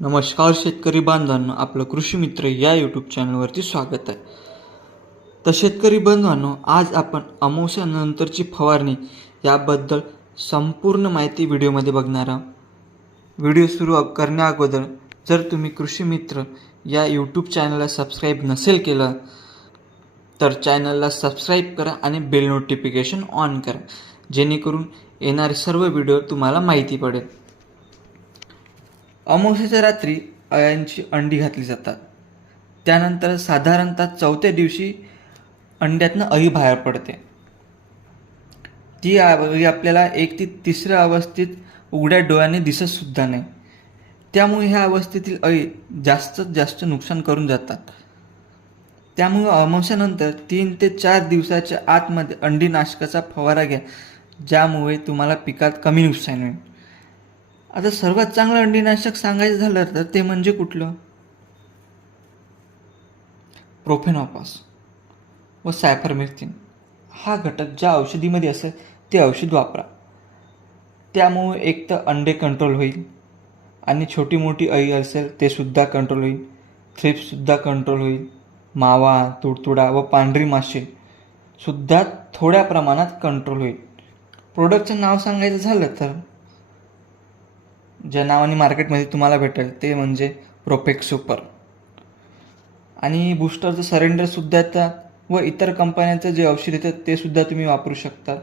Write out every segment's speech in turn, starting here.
नमस्कार शेतकरी बांधवांनो आपलं कृषी मित्र या यूट्यूब चॅनलवरती स्वागत आहे. तर शेतकरी बांधवांनो आज आपण अमावस्यानंतरची फवारणी याबद्दल संपूर्ण माहिती व्हिडिओमध्ये बघणार आहोत. व्हिडिओ सुरू करण्या अगोदर जर तुम्ही कृषी मित्र या यूट्यूब चॅनलला सबस्क्राईब नसेल केलं तर चॅनलला सबस्क्राईब करा आणि बेल नोटिफिकेशन ऑन करा. जेणेकरून येणारे सर्व व्हिडिओ तुम्हाला माहिती पडेल. अमावस्येच्या रात्री अळ्यांची अंडी घातली जातात. त्यानंतर साधारणतः चौथ्या दिवशी अंड्यातनं अळी बाहेर पडते. ती अळी आपल्याला एक ते तिसऱ्या अवस्थेत उघड्या डोळ्याने दिसतसुद्धा नाही. त्यामुळे ह्या अवस्थेतील अळी जास्तीत जास्त नुकसान करून जातात. त्यामुळे अमावस्यानंतर तीन ते चार दिवसाच्या आतमध्ये अंडीनाशकाचा फवारा घ्या ज्यामुळे तुम्हाला पिकात कमी नुकसान होईल. आता सर्वात चांगलं अंडीनाशक सांगायचं झालं तर ते म्हणजे कुठलं? प्रोफेनॉपास व सायफरमेथिन हा घटक ज्या औषधीमध्ये असेल ते औषध वापरा. त्यामुळे एक तर अंडे कंट्रोल होईल आणि छोटी मोठी अळी असेल ते सुद्धा कंट्रोल होईल. थ्रिप्ससुद्धा कंट्रोल होईल. मावा तुडतुडा व पांढरी माशी सुद्धा थोड्या प्रमाणात कंट्रोल होईल. प्रोडक्टचं नाव सांगायचं झालं तर ज्या नावाने मार्केटमध्ये तुम्हाला भेटेल ते म्हणजे प्रोपेक सुपर. आणि बूस्टरचं सरेंडरसुद्धा येतात व इतर कंपन्यांचं जे औषध येतं ते सुद्धा तुम्ही वापरू शकता.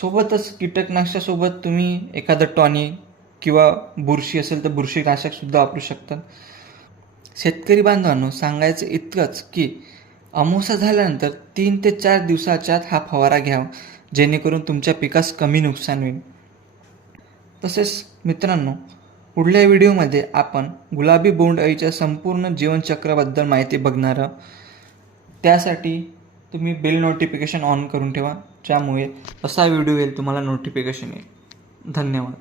सोबतच कीटकनाशकासोबत तुम्ही एखादं टॉनी किंवा बुरशी असेल तर बुरशीनाशकसुद्धा वापरू शकता. शेतकरी बांधवांनो सांगायचं इतकंच की अमोसा झाल्यानंतर तीन ते चार दिवसाच्या आत हा फवारा घ्यावा जेणेकरून तुमच्या पिकास कमी नुकसान होईल. तसेच मित्रांनो पुढल्या व्हिडिओमध्ये आपण गुलाबी बोंड अळीच्या संपूर्ण जीवनचक्राबद्दल माहिती बघणार आहोत. त्यासाठी तुम्ही बेल नोटिफिकेशन ऑन करून ठेवा ज्यामुळे असा व्हिडिओ येईल तुम्हाला नोटिफिकेशन येईल. धन्यवाद.